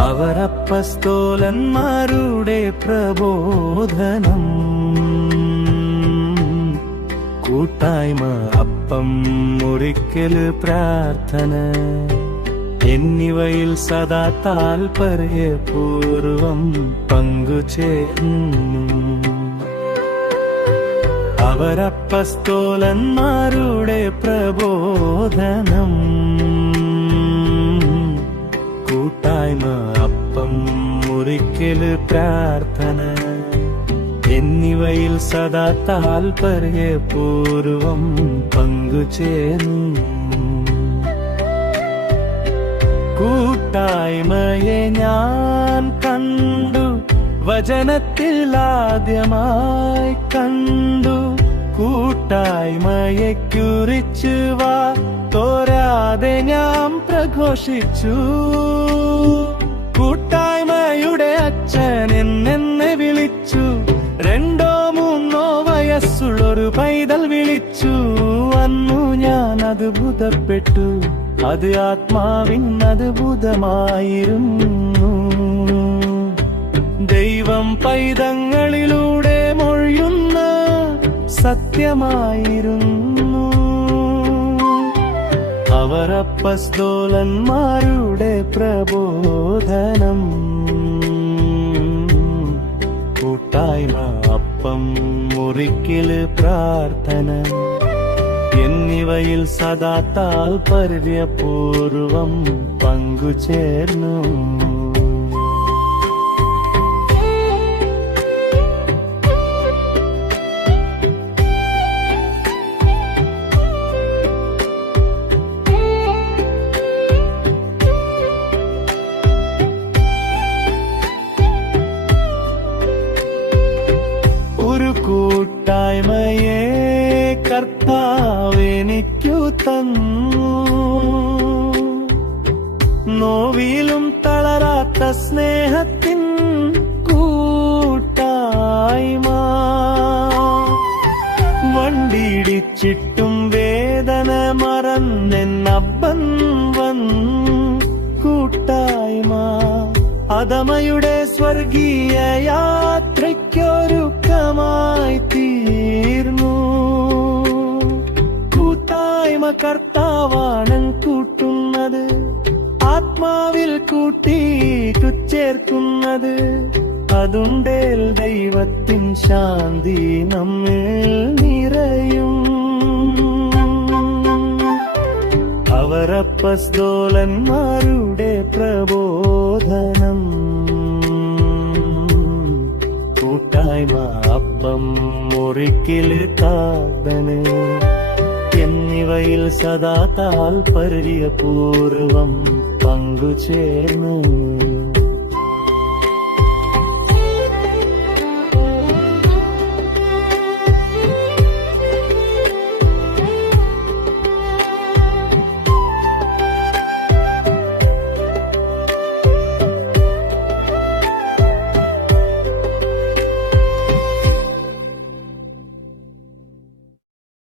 അവരപ്പസ്തോലന്മാരുടെ പ്രബോധനം. കൂട്ടായ്മ അപ്പം മുറിക്കൽ പ്രാർത്ഥന എന്നിവയിൽ സദാ താൽപര്യപൂർവം പങ്കുചേർന്നു അവരപ്പസ്തോലന്മാരുടെ പ്രബോധനം മുറിക്കൽ പ്രാർത്ഥന. എന്നിവയിൽ സദാ താൽപര്യപൂർവം പങ്കുചേർന്നു. കൂട്ടായ്മയെ ഞാൻ കണ്ടു. വചനത്തിൽ ആദ്യമായി കണ്ടു. കൂട്ടായ്മയെ കുറിച്ചു വാ. തോരാതെ ഞാൻ പ്രഘോഷിച്ചു. കൂട്ടായ്മയുടെ അച്ഛൻ എന്നെ വിളിച്ചു. രണ്ടോ മൂന്നോ വയസ്സുള്ളൊരു പൈതൽ വിളിച്ചു. അന്നു ഞാൻ അത്ഭുതപ്പെട്ടു അത് ആത്മാവിൻ അത്ഭുതമായിരുന്നു. ദൈവം പൈതങ്ങളിലൂടെ മൊഴിയുന്ന സത്യമായിരുന്നു. അവർ അപ്പസ്തോലന്മാരുടെ പ്രബോധനം. കൂട്ടായ്മ അപ്പം മുറിക്കൽ പ്രാർത്ഥന. എന്നിവയിൽ സദാ താൽപര്യപൂർവം പങ്കുചേർന്നു. കർത്താവെനിക്കു തന്നു. നോവിലും തളരാത്ത സ്നേഹത്തിൻ കൂട്ടായ്മ വണ്ടിയിടിച്ചിട്ടും വേദന മറന്നെന്നപ്പൻ വൻ കൂട്ടായ്മ അതമയുടെ സ്വർഗീയ യാത്രയ്ക്കൊരുക്കമായി തീർന്നു കർത്താവാണൻ കൂട്ടുന്നത്. ആത്മാവിൽ കൂട്ടി ചേർക്കുന്നത് അതുണ്ടേൽ ദൈവത്തിൻ ശാന്തി നമ്മിൽ നിറയും. അവരപ്പസ്തോലന്മാരുടെ പ്രബോധനം. കൂട്ടായ്മ അപ്പം മുറിക്കൽ കാതന്. എന്നിവയിൽ സദാ താൽപര്യപൂർവം പങ്കുചേർന്നു.